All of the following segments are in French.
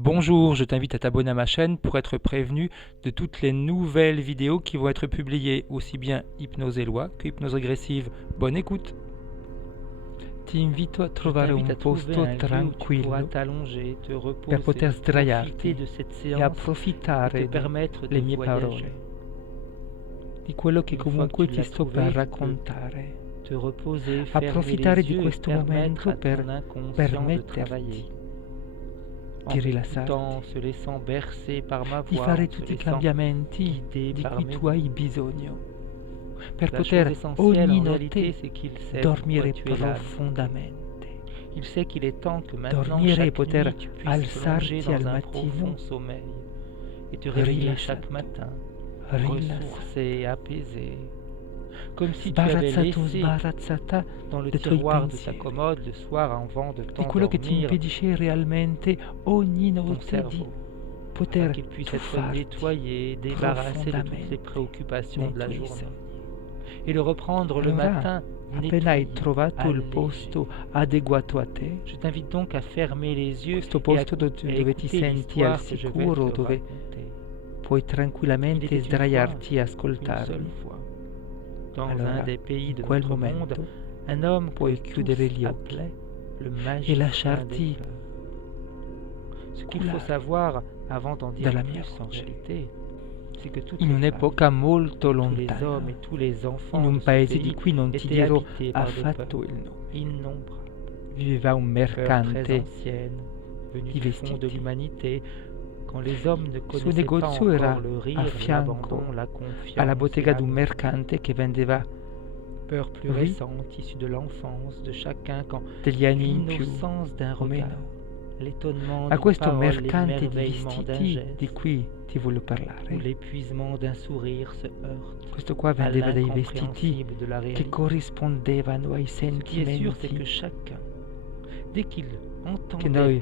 Bonjour, je t'invite à t'abonner à ma chaîne pour être prévenu de toutes les nouvelles vidéos qui vont être publiées, aussi bien hypnose Éloi que hypnose régressive. Bonne écoute! Ti invito a trovare un posto tranquillo per poter sdraiarti e approfittare delle mie parole, di quello che comunque ti sto per raccontare. Approfittare di questo momento per permetterti di rilassarti, di fare tutti i cambiamenti di cui tu hai bisogno, per poter ogni notte dormire profondamente, dormire e poter alzarti al mattino rilassato, sbarazzato, sbarazzata dei tuoi pensieri, di quello che ti impedisce realmente ogni notte di poter tuffarti profondamente nei tuoi sogni. Allora, appena hai trovato il posto adeguato a te, questo posto dove ti senti al sicuro, dove puoi tranquillamente sdraiarti e ascoltarmi, allora in quel momento puoi chiudere gli occhi e lasciarti cullare dalla mia voce. In un'epoca molto lontana, in un paese di cui non ti dirò affatto il nome, viveva un mercante di vestiti. Il suo negozio era a fianco alla bottega di un mercante che vendeva degli anni in più o meno. A questo mercante di vestiti di cui ti voglio parlare, questo qua vendeva dei vestiti che corrispondevano ai sentimenti che noi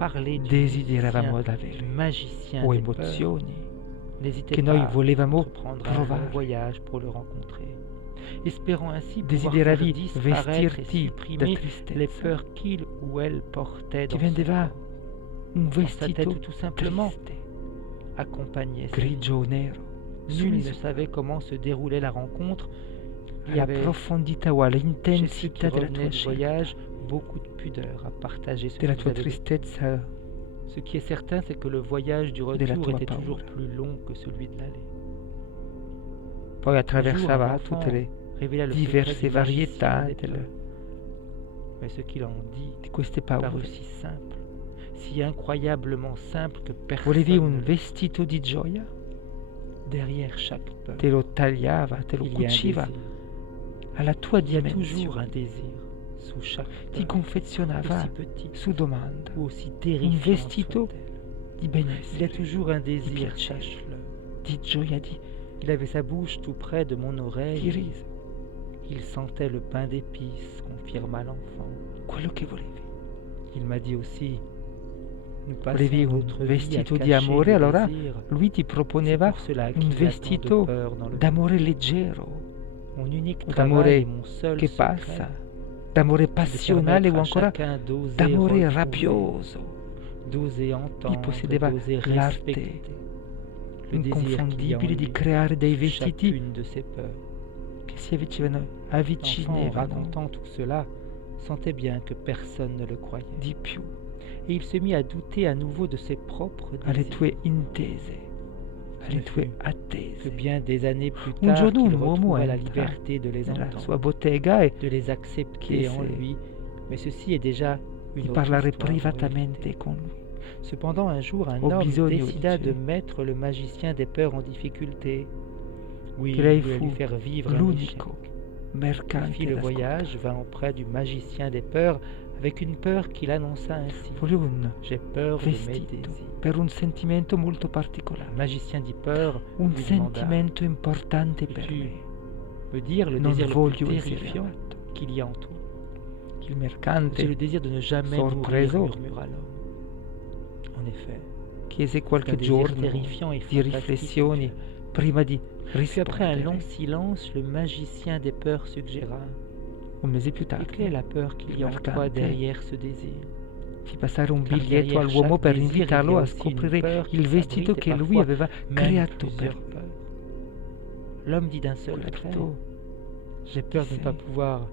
desideravamo avere, o emozioni che noi volevamo provare. Desideravi vestirti da tristezza, ti vendeva un vestito triste, grigio o nero. Nul ne savait comment se déroulait la rencontre. Alla profondità o all'intensità della tua scelta, della tua tristezza. Ce qui est certain, c'est que le voyage du retour était toujours plus long que celui de l'aller. Poi attraversava tutte le diverse varietà di queste paure. Si incroyablement simple que personne. Volevi un vestito di gioia? Derrière chaque peur, te lo tagliava, te lo cuciva alla tua dimensione. Ti confezionava su domanda un vestito di benessere, di piacere, di gioia, Il avait sa bouche tout près de mon oreille. Di riso. Il sentait le pain d'épices, confirma l'enfant. Quello che volevi. Il m'a dit aussi. Volevi un vestito di amore, allora lui ti proponeva un vestito d'amore leggero, d'amore che passa, d'amore passionale o ancora d'amore rabbioso. Gli possedeva l'arte inconfondibile di creare dei vestiti che si avvicinavano di più. Et il se mit à douter à nouveau de ses propres désirs. Alle tue intese, alle tue attese. Que bien des années plus tard, un giorno un uomo la liberté de les entendre, sua bottega e de les accepter en lui, mais ceci est déjà une parlare privatamente con lui. Cependant, un jour, un homme décida de mettre le magicien des peurs en difficulté. Oui, il voulait lui faire vivre l'unico mercante. Il fit le voyage, vint auprès du magicien des peurs, avec une peur qu'il annonça ainsi. J'ai peur de mes désirs. Per un sentimento molto particolare. Il magicien dit peur, un sentimento importante per me. Me dire le désir le plus terrifiant qu'il y a en toi. Il mercante, c'est le désir de ne jamais mourir, murmura l'homme. En effet, chiese qualche giorno di riflessioni prima di rispondere. Après un long silence, le magicien des peurs suggéra. Un mese più tardi, quelle est la peur qu'il y a en toi derrière ce désir? di passare un biglietto all'uomo per invitarlo a scoprire il vestito che lui aveva creato per lui. L'homme dit d'un seul trait, j'ai peur de ne pas pouvoir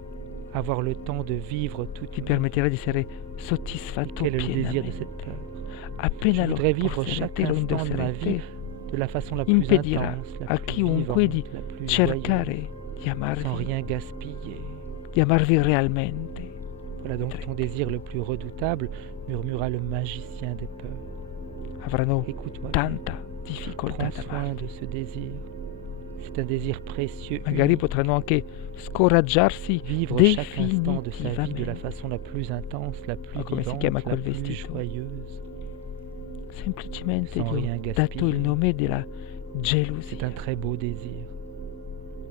avoir le temps de vivre tout ti permetterà di essere soddisfatto quel est le désir de pienamente. cette peur. Appena Je lo voudrais vivre possedete, chaque lo instant de ma vie indosserete, de la façon la plus impedirà intense, la a plus chiunque di vivante, la plus cercare joyeuse, di sans amarvi, rien gaspiller. di amarvi realmente. Voilà donc ton désir le plus redoutable, murmura le magicien des peurs. Avranno Écoute-moi, tanta difficoltà prends ad soin amarvi. de ce désir. C'est un désir précieux. Magari potranno anche scoraggiarsi Vivre chaque instant de sa vie de la façon la plus intense, la plus come si vivante, chiama la quel plus vestito? joyeuse. Semplicemente Sans rien gli ho dato gaspiller. il nome della C'est gelosia. un très beau désir.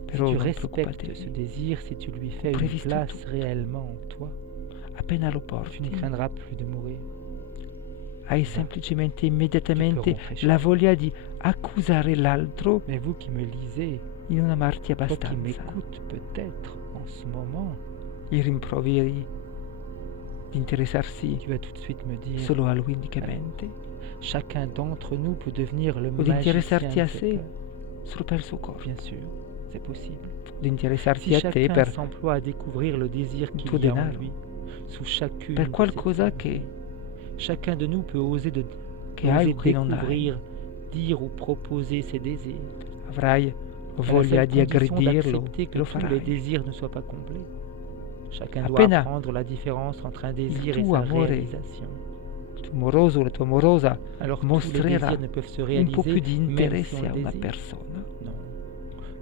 Però Si tu non respectes preoccupatevi, ce désir, si tu lui fais une prévisto place tutto. réellement en toi, appena lo tu porti, ne craindras plus de mourir. hai semplicemente Tu peux immediatamente rentrer chez la toi. voglia di accusare l'altro Mais vous qui me lisez, di non amarti toi qui abbastanza, m'écoutes peut-être en ce moment, i rimproveri di interessarsi tu vas tout de suite me dire, solo a lui unicamente, chacun d'entre nous peut devenir le o di magicien interessarti a de ses sé peurs. solo per il suo corpo, Bien sûr, c'est possible. di interessarsi Si a te chacun per s'emploie à découvrir le désir il qu'il tuo y a en denaro, lui, sous chacune per de ses qualcosa peurs, che chacun de nous peut oser, che hai oser o che non hai, découvrir, dire ou proposer ses désirs. avrai À la voglia seule di condition aggredirlo d'accepter que e lo tous les farai. désirs ne soient pas complets. Chacun doit Appena apprendre la différence entre un désir et tuo sa amore, réalisation. il tuo amoroso o la tua amorosa Alors tous les mostrerà désirs ne peuvent se un po' più réaliser di même interesse si on a le una désire. persona, Non.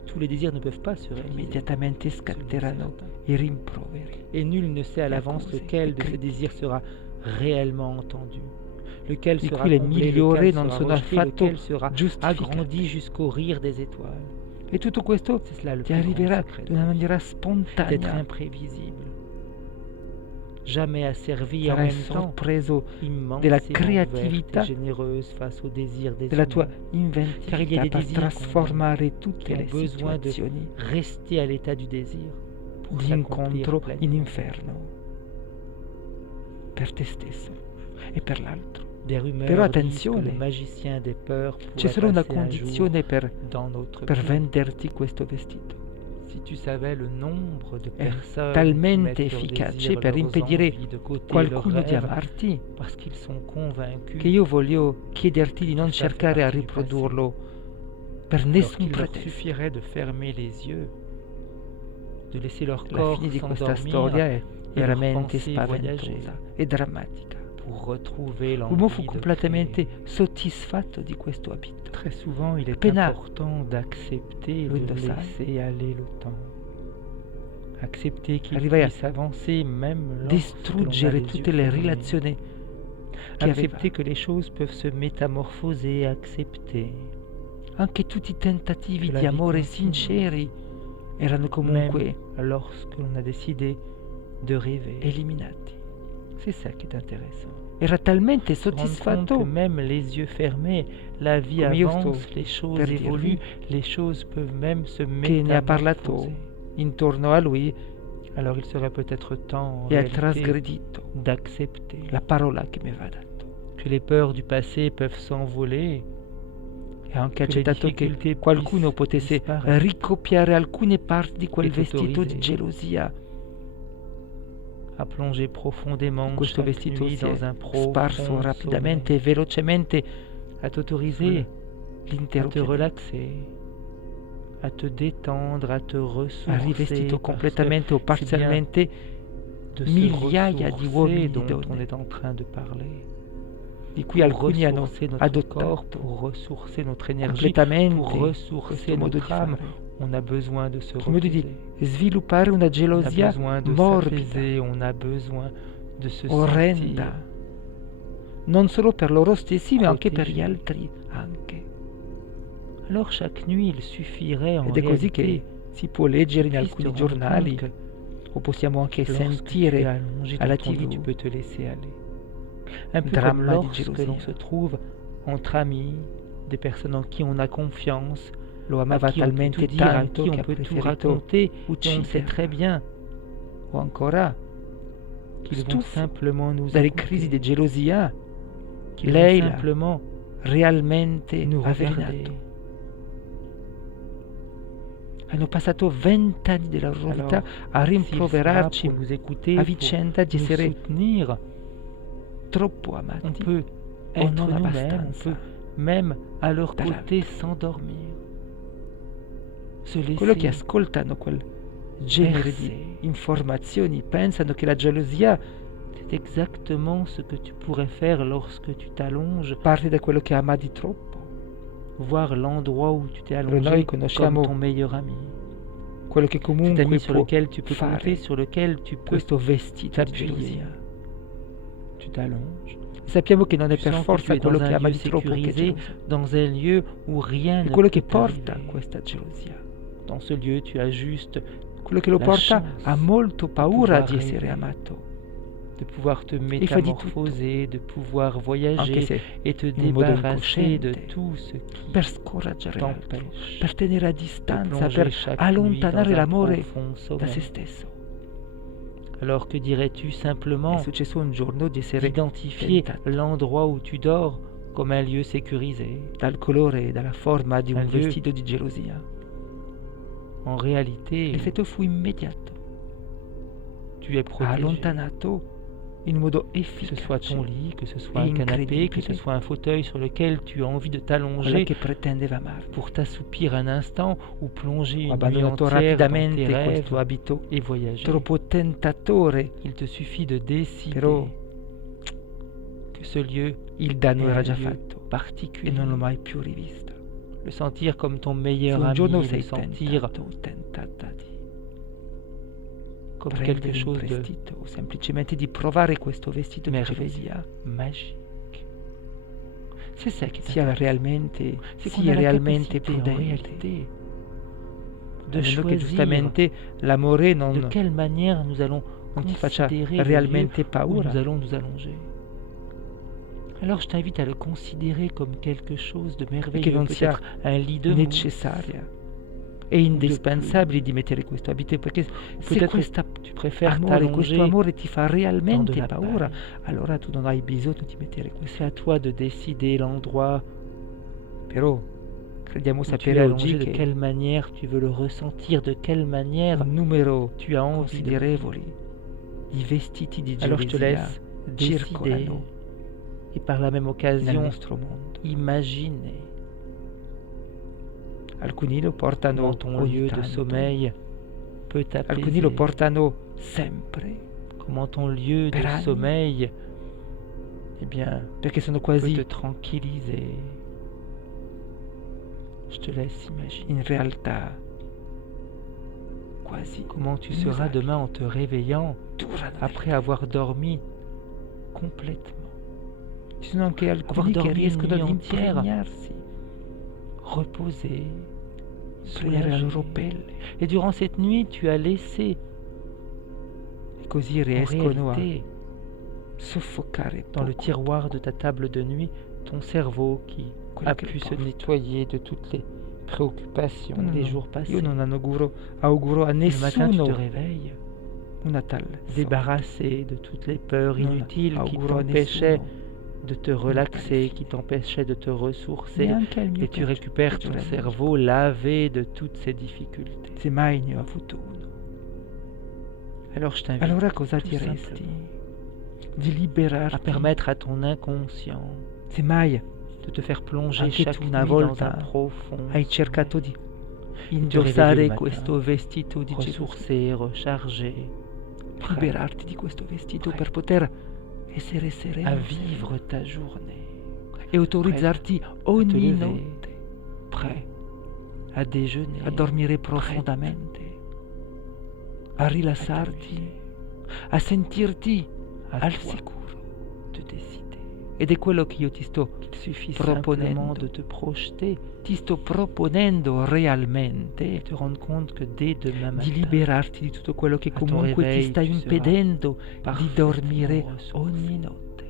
Tous les désirs ne peuvent pas se réaliser. immediatamente Celui est scatteranno certain. i rimproveri. Et nul ne sait à l'avance accuse, lequel le de ces critique. désirs sera réellement entendu. Lequel Di sera cui le comblé, migliori lequel non sera sono rejeté, affatto lequel sera giustificati. agrandi jusqu'au rire des étoiles. E tutto questo C'est cela le ti plus grand arriverà secret di una de la vie. maniera D'être spontanea. imprévisible. Jamais asservi et en Sarai même temps sorpreso immensément della ouverte creatività et généreuse face aux désirs des della tua humains. Car il y a inventività des per désirs trasformare tutte qui le ont besoin de situazioni rester à l'état du désir pour di s'accomplir incontro pleinement. in inferno per te stesso e per l'altro. Des rumeurs Però disent que attenzione, le magicien des peurs c'è pourrait solo una passer un jour condizione per dans notre per club. venderti questo vestito. Si tu savais le nombre de È personnes qui talmente mettent leurs efficace désirs, per leurs impedire envies de côté, qualcuno leurs di rêves, amarti parce qu'ils sont convaincus che io voglio chiederti di non Ça fait cercare a partie du riprodurlo per alors nessun qu'il leur pretesto. suffirait de fermer les yeux, de laisser leur La corps fine di questa s'endormir storia è leurs veramente pensées spaventosa e drammatica. pour retrouver L'uomo fu l'envie de completamente créer. soddisfatto di questo abito. Très souvent, il est Appena important d'accepter lo de indossai, laisser aller le temps. Accepter qu'il arrivai a puisse avancer même lorsque l'on a distruggere les tutte yeux le fermés. relazioni che aveva. Accepter que les choses peuvent se métamorphoser, accepter Anche tutti i tentativi che la di vie amore continue. sinceri erano comunque même lorsque l'on a décidé de rêver. eliminati. C'est ça qui est intéressant. Era talmente Se rendre compte soddisfatto que même les yeux fermés, la vie Come io avance, sto les choses per évoluent, dirvi les choses peuvent même se che ne ha parlato métamorphoser. intorno a lui Alors il serait peut-être temps en e ha réalité trasgredito d'accepter la parola che mi aveva dato. que les peurs du passé peuvent s'envoler, E ha anche che le accettato che difficoltés qualcuno puissent potesse disparaître. ricopiare alcune parti di quel E vestito di t'autoriser gelosia. à plonger profondément Questo chaque vestito nuit si è dans un profond sparso rapidamente e sommeil, velocemente à t'autoriser à l'intero te pianeta. relaxer, à te détendre, à te Ha ressourcer, rivestito parce que completamente o c'est bien parzialmente de se migliaia di uomini ressourcer e di dont on donne, est en train de parler. di cui Pour alcuni hanno ressourcer notre corps, adottato pour ressourcer notre énergie, completamente pour ressourcer questo modo notre di âme, fare, on a besoin de se il modo di reposer. sviluppare una On a gelosia besoin de morbida, s'apaiser, on a besoin de se orrenda, sentir. non solo per loro stessi ma anche per gli protégé. altri anche. Alors chaque nuit il suffirait en Ed è così che réalité si può leggere in puisses te alcuni rendre giornali compte o possiamo anche que lorsque tu es sentire allongé alla dans ton lit, TV tu peux te laisser aller. Un peu dramma comme di lorsque gelosia. l'on se trouve entre amis, des personnes en qui on a confiance, lo à amava qui on peut talmente tout dire, à tanto qui che on ha peut tout preferito raconter, et on sait ucciderla. très bien O ancora qu'ils vont simplement nous dalle crisi di gelosia, qu'ils lei vont simplement realmente nous regarder. avvelenato. Hanno passato 20 anni della loro vita a rimproverarci pour nous écouter, a vicenda di nous essere soutenir. troppo On amati peut o être non nous-mêmes, on abbastanza. peut même à leur Dall'alto. côté s'endormir. Se Quello che laisser ascoltano quel genere di bercer. informazioni pensano che la gelosia C'est exactement ce que tu pourrais faire lorsque tu t'allonges, parte da quello che ama di troppo. voir l'endroit où tu t'es Noi allongé conosciamo comme ton meilleur ami. quello che Cet comunque ami sur può lequel tu peux fare compter, sur lequel tu peux questo vestito di t'appuyer. gelosia. Tu t'allonges. Sappiamo che non è Tu per sens que forza tu es quello dans che un ama lieu di troppo che è sécurisé, geloso. dans un lieu où rien È ne quello peut che porta t'arriver. questa gelosia. Dans ce lieu, tu as juste Quello che lo la porta chance ha molto paura pouvoir di essere rêver, amato, de pouvoir te fa di métamorphoser, de pouvoir anche voyager se et te in modo débarrasser de incosciente, tout ce qui per scoraggiare l'altro, t'empêche per tenere a de distanza, plonger per chaque nuit allontanare dans un l'amore profond da se sommeil. stesso. Alors que dirais-tu simplement È successo un giorno di essere d'identifier tentato l'endroit où tu dors comme un lieu sécurisé? dal colore e dalla forma di un Un lieu. vestito di gelosia. En réalité, L'effetto fu immediato. tu es Ha protégé. allontanato in modo Que ce soit efficace ton lit, que ce soit et un canapé, que ce incredibile soit un fauteuil sur lequel tu as envie de quella t'allonger che pretendeva amarmi. pour t'assoupir un instant ou plonger Ho une nuit abbandonato entière dans tes rapidamente questo rêves abito et voyager. troppo tentatore, Il te suffit de décider però que ce lieu il danno è era un già lieu fatto e particulier. non l'ho mai più rivista. Le sentir comme ton Se meilleur un ami, giorno le sei sentir tentato o tentata di comme quelque prendere un chose de vestito o semplicemente di provare questo vestito di merveilleux, gelosia, magique. C'est ça qui sia t'intéresse. realmente, C'est qu'on sia a la realmente capacité, en prudente. réalité, de Almeno che choisir giustamente l'amore de non quelle manière nous allons ti faccia considérer le lieu realmente où paura. nous allons nous allonger. Alors je t'invite à le considérer comme quelque chose de che merveilleux, non sia peut-être un lit de mousse, necessaria e indispensabile di mettere questo abito, perché se peut-être questo tu préfères amore, questo t'allonger. amore ti fa dans de realmente la paura, paille. allora tu non hai bisogno di mettere questo. C'est à toi de décider l'endroit Però crediamo où tu es sapere allongé, oggi de che quelle manière tu veux le ressentir, de quelle manière un numero tu as envie de... considerevoli di vestiti di Alors je te gelosia laisse décider circolano et par la même nel occasion nostro mondo. imaginer Alcuni lo portano comment ton ogni lieu de tanto, sommeil peut alcuni lo t'apaiser, portano sempre, comment ton lieu per de anni, sommeil eh bien, perché sono peut te quasi tranquilliser. Je te laisse imaginer in realtà quasi comment tu seras immorali. demain en te réveillant Durano après avoir dormi complètement, Ci sono anche alcuni dormi che riescono ad une nuit entière, impregnarsi, reposé, prendere la soulagé. loro pelle Et durant cette nuit, tu as laissé e così en riescono a réalité soffocare dans le poco tiroir de ta table de nuit ton cerveau qui quello a che pu lo se porta. nettoyer de toutes les préoccupations des jours passés. Io non auguro a Le matin, tu te nessuno réveilles una tal sorte. débarrassé de toutes les peurs Non inutiles qui auguro a t'empêchaient nessuno, de te relaxer, qui t'empêchaient de te ressourcer, neanche al mio et tu peggio récupères ton amico. cerveau lavé de toutes ces difficultés. Se mai ne ho avuto uno. Alors je t'invite Allora cosa tout diresti? simplement Di liberarti. à permettre à ton inconscient Se mai de te faire plonger anche chaque tu nuit una dans un volta profond hai cercato di réveiller indossare le matin, questo vestito di gelosia, ressourcer, recharger, prêt liberarti di questo vestito Prêt. per poter essere à sereno vivre ta journée, e autorizzarti te ogni lever, notte prêt à déjeuner, a dormire profondamente, a rilassarti, a sentirti à al toi sicuro. de décider. Ed è quello che io ti sto Il suffit proponendo, simplement de te projeter, ti sto proponendo realmente te rendre compte que dès demain di matin, liberarti di tutto quello che a ton comunque ti réveil, sta tu seras impedendo di parfaitement dormire ressourcé. ogni notte.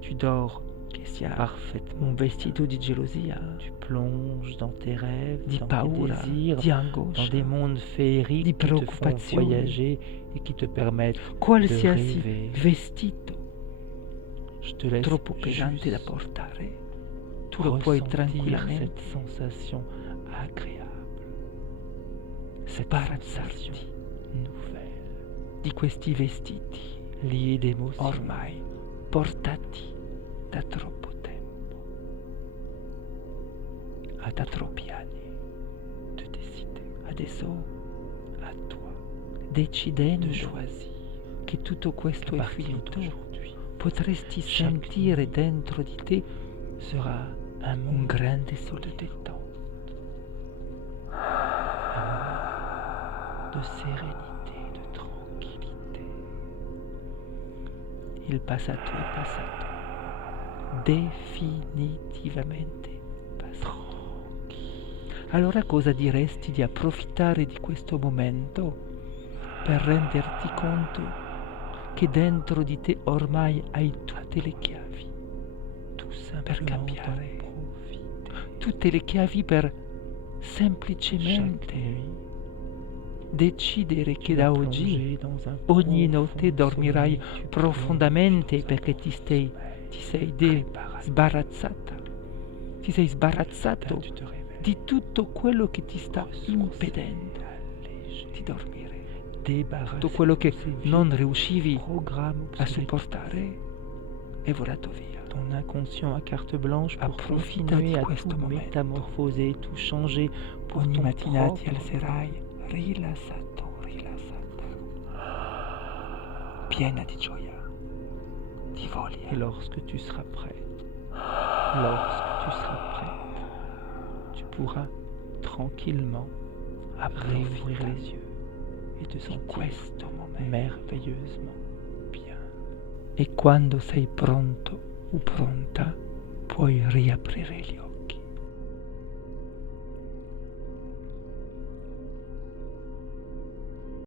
tu dors che sia parfaitement un vestito di gelosia. Tu plonges dans tes rêves, di dans paura, tes désirs, di angoscia, dans des mondes féeriques di qui te font preoccupazioni. voyager et qui te permettent Qualsiasi de rêver. vestito Je te laisse troppo pesante juste da portare, tu lo puoi ressentir tranquillamente cette sensation agréable, sbarazzarti nouvelle, di questi vestiti liée d'émotions, ormai portati da troppo tempo, da troppi anni. de décider Adesso à toi decidendo de choisir che tutto questo è à partir finito, d'aujourd'hui. potresti Chaque sentire dentro di te Sera un un monde grande de sollievo, détente, de sérénité, de tranquillité. il passato è passato, definitivamente passato. Allora cosa diresti di approfittare di questo momento per renderti conto che dentro di te ormai hai tutte le chiavi Tout per simplement cambiare, d'en profiter. tutte le chiavi per Chaque semplicemente nuit, decidere che tu da vas oggi plonger dans un ogni profond notte dormirai sommeil, tu profondamente plonges dans un perché ti sei sbarazzato Là, tu te réveilles, di tutto quello che ti sta ressourcé, impedendo allégé, di dormire, débarrassé tutto quello che de ces non vieux riuscivi programmes a obsolètes. supportare è volato via. Ton inconscient à carte blanche pour Approfitta continuer di à questo tout momento. métamorphoser, tout changer pour Ogni ton mattina ti propre alzerai rilassato, piena di gioia, di voglia. Et lorsque tu seras prêt, tu pourras tranquillement réouvrir les yeux et te sentir questo momento. merveilleusement bien. E quando sei pronto o pronta, puoi riaprire gli occhi.